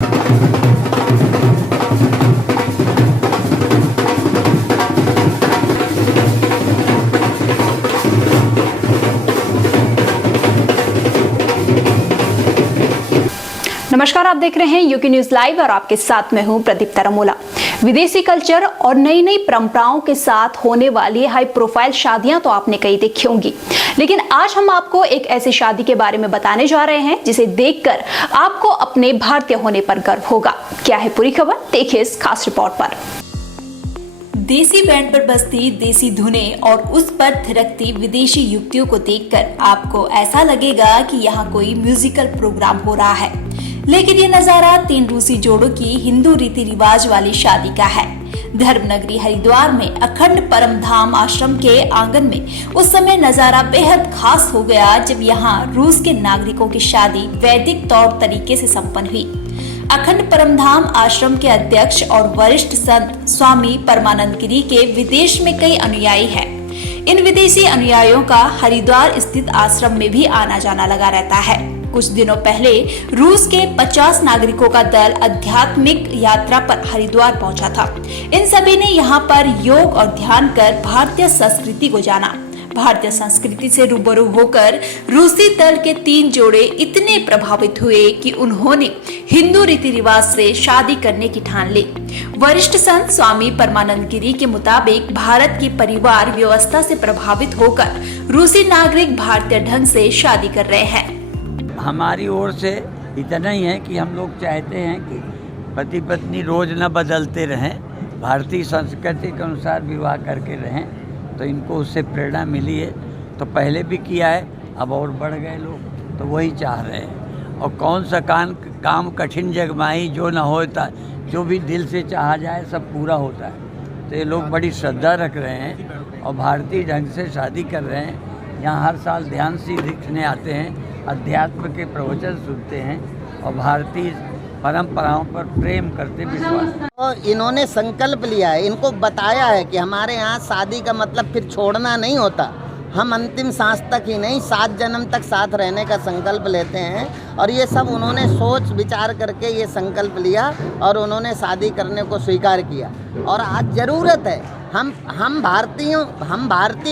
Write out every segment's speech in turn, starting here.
नमस्कार, आप देख रहे हैं यूके न्यूज लाइव और आपके साथ मैं हूं प्रदीप तरमोला। विदेशी कल्चर और नई नई परंपराओं के साथ होने वाली हाई प्रोफाइल शादियां तो आपने कई देखी होंगी, लेकिन आज हम आपको एक ऐसी शादी के बारे में बताने जा रहे हैं जिसे देखकर आपको अपने भारतीय होने पर गर्व होगा। क्या है पूरी खबर, देखिए इस खास रिपोर्ट पर। देसी बैंड पर बजती देसी धुनें और उस पर थिरकती विदेशी युवतियों को देखकर आपको ऐसा लगेगा कि यहाँ कोई म्यूजिकल प्रोग्राम हो रहा है, लेकिन ये नजारा 3 रूसी जोड़ों की हिंदू रीति रिवाज वाली शादी का है। धर्मनगरी हरिद्वार में अखंड परमधाम आश्रम के आंगन में उस समय नजारा बेहद खास हो गया जब यहाँ रूस के नागरिकों की शादी वैदिक तौर तरीके से संपन्न हुई। अखंड परमधाम आश्रम के अध्यक्ष और वरिष्ठ संत स्वामी परमानंद गिरी के विदेश में कई अनुयायी हैं। इन विदेशी अनुयायियों का हरिद्वार स्थित आश्रम में भी आना जाना लगा रहता है। कुछ दिनों पहले रूस के 50 नागरिकों का दल आध्यात्मिक यात्रा पर हरिद्वार पहुंचा था। इन सभी ने यहाँ पर योग और ध्यान कर भारतीय संस्कृति को जाना। भारतीय संस्कृति से रूबरू होकर रूसी दल के 3 जोड़े इतने प्रभावित हुए कि उन्होंने हिंदू रीति रिवाज से शादी करने की ठान ली। वरिष्ठ संत स्वामी परमानंद गिरी के मुताबिक भारत की परिवार व्यवस्था से प्रभावित होकर रूसी नागरिक भारतीय ढंग से शादी कर रहे हैं। हमारी ओर से इतना ही है कि हम लोग चाहते हैं कि पति पत्नी रोज न बदलते रहें, भारतीय संस्कृति के अनुसार विवाह करके रहें। तो इनको उससे प्रेरणा मिली है, तो पहले भी किया है, अब और बढ़ गए लोग, तो वही चाह रहे हैं। और कौन सा काम कठिन जगमाई जो न होता, जो भी दिल से चाहा जाए सब पूरा होता है। तो ये लोग बड़ी श्रद्धा रख रहे हैं और भारतीय ढंग से शादी कर रहे हैं। यहाँ हर साल ध्यान सीखने आते हैं, अध्यात्म के प्रवचन सुनते हैं और भारतीय परंपराओं पर प्रेम करते विश्वास। तो इन्होंने संकल्प लिया है, इनको बताया है कि हमारे यहाँ शादी का मतलब फिर छोड़ना नहीं होता। हम अंतिम सांस तक ही नहीं 7 जन्म तक साथ रहने का संकल्प लेते हैं। और ये सब उन्होंने सोच विचार करके ये संकल्प लिया और उन्होंने शादी करने को स्वीकार किया। और आज ज़रूरत है, हम भारतीय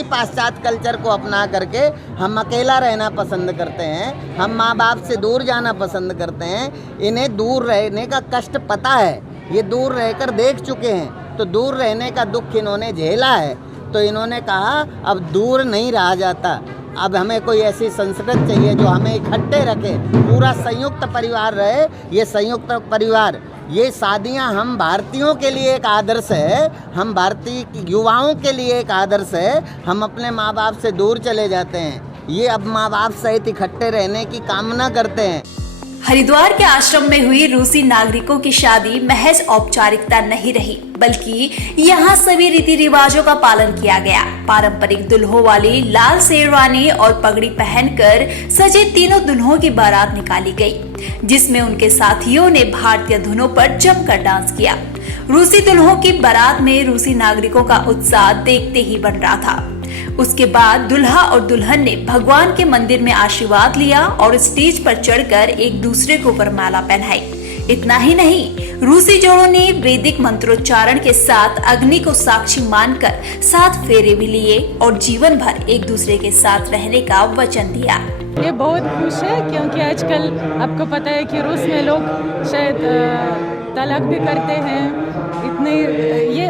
पाश्चात्य कल्चर को अपना करके हम अकेला रहना पसंद करते हैं। हम माँ बाप से दूर जाना पसंद करते हैं। इन्हें दूर रहने का कष्ट पता है, ये दूर रहकर देख चुके हैं, तो दूर रहने का दुख इन्होंने झेला है। तो इन्होंने कहा अब दूर नहीं रहा जाता, अब हमें कोई ऐसी संस्कृति चाहिए जो हमें इकट्ठे रखे, पूरा संयुक्त परिवार रहे। ये संयुक्त परिवार, ये शादियां हम भारतीयों के लिए एक आदर्श है, हम भारतीय युवाओं के लिए एक आदर्श है। हम अपने माँ बाप से दूर चले जाते हैं, ये अब माँ बाप सहित इकट्ठे रहने की कामना करते हैं। हरिद्वार के आश्रम में हुई रूसी नागरिकों की शादी महज औपचारिकता नहीं रही, बल्कि यहाँ सभी रीति रिवाजों का पालन किया गया। पारंपरिक दुल्हों वाली लाल शेरवानी और पगड़ी पहनकर सजे तीनों दुल्हों की बारात निकाली गई, जिसमें उनके साथियों ने भारतीय धुनों पर जमकर डांस किया। रूसी दुल्हों की बारात में रूसी नागरिकों का उत्साह देखते ही बन रहा था। उसके बाद दुल्हा और दुल्हन ने भगवान के मंदिर में आशीर्वाद लिया और स्टेज पर चढ़कर एक दूसरे को वरमाला पहनाई। इतना ही नहीं, रूसी जोड़ों ने वैदिक मंत्रोच्चारण के साथ अग्नि को साक्षी मानकर 7 फेरे भी लिए और जीवन भर एक दूसरे के साथ रहने का वचन दिया। ये बहुत खुश है क्योंकि आजकल आपको पता है कि रूस में लोग शायद तलाक भी करते हैं। इतने ये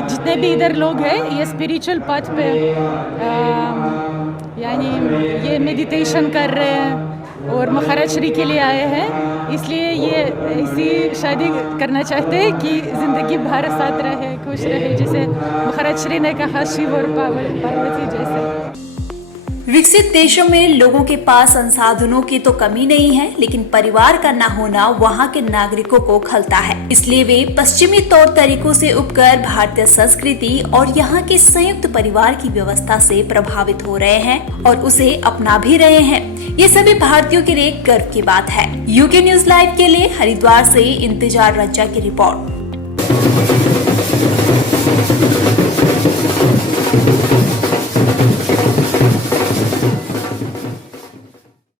जितने भी इधर लोग हैं ये स्पिरिचुअल पाथ पे ये मेडिटेशन कर रहे हैं और महाराज श्री के लिए आए हैं, इसलिए ये ऐसी शादी करना चाहते हैं कि जिंदगी भर साथ रहे, खुश रहे, जैसे महाराज श्री ने कहा शिव और पार्वती जैसे। विकसित देशों में लोगों के पास संसाधनों की तो कमी नहीं है, लेकिन परिवार का न होना वहाँ के नागरिकों को खलता है। इसलिए वे पश्चिमी तौर तरीकों से उपकर भारतीय संस्कृति और यहाँ के संयुक्त परिवार की व्यवस्था से प्रभावित हो रहे हैं और उसे अपना भी रहे हैं। ये सभी भारतीयों के लिए गर्व की बात है। यूके न्यूज लाइव के लिए हरिद्वार से इंतजार रज्जा की रिपोर्ट।